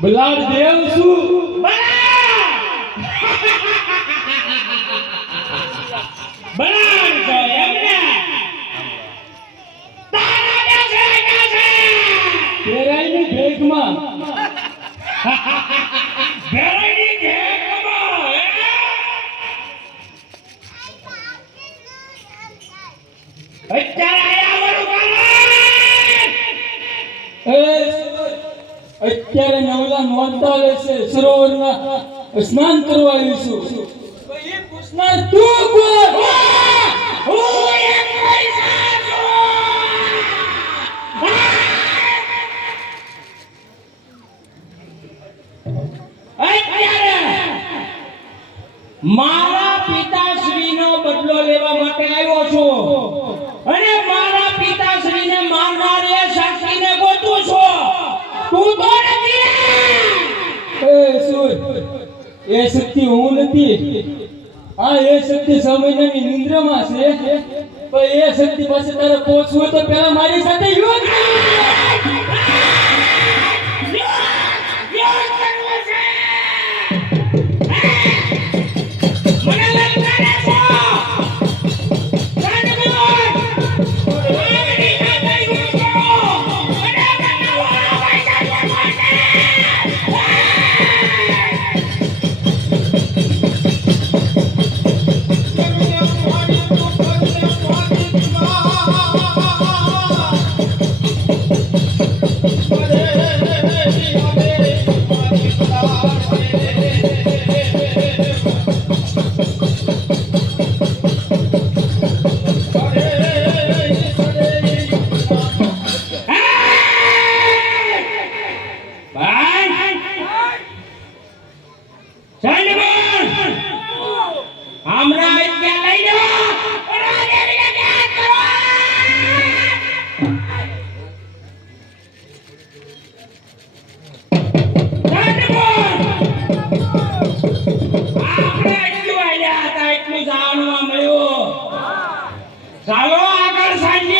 બલાડ દેવ છું બલાડ તો એમને તારા દેશે તેરાઈની ભેગમાં ભેરાઈની ભેગમાં અત્યારે આયા અત્યારે નવલા નોંધતા લેશે સરોવરમાં સ્નાન કરવા આવ્યું છું તો એ પૂછનાર તું કોણ? હું એક પૈસા અત્યારે મારા પિતાશ્રીનો બદલો લેવા માટે આવ્યો છું અને મારા પિતાશ્રીને મારનાર એ શક્તિને ગોતું છું તું તો નથી એ સુર એ શક્તિ હું નથી આ એ શક્તિ સમયની નિંદ્રામાં છે પણ એ શક્તિ પાસે તારે પહોંચવું હોય તો પહેલા મારી સાથે યુદ્ધ કર. ચાલો આગળ સાંજે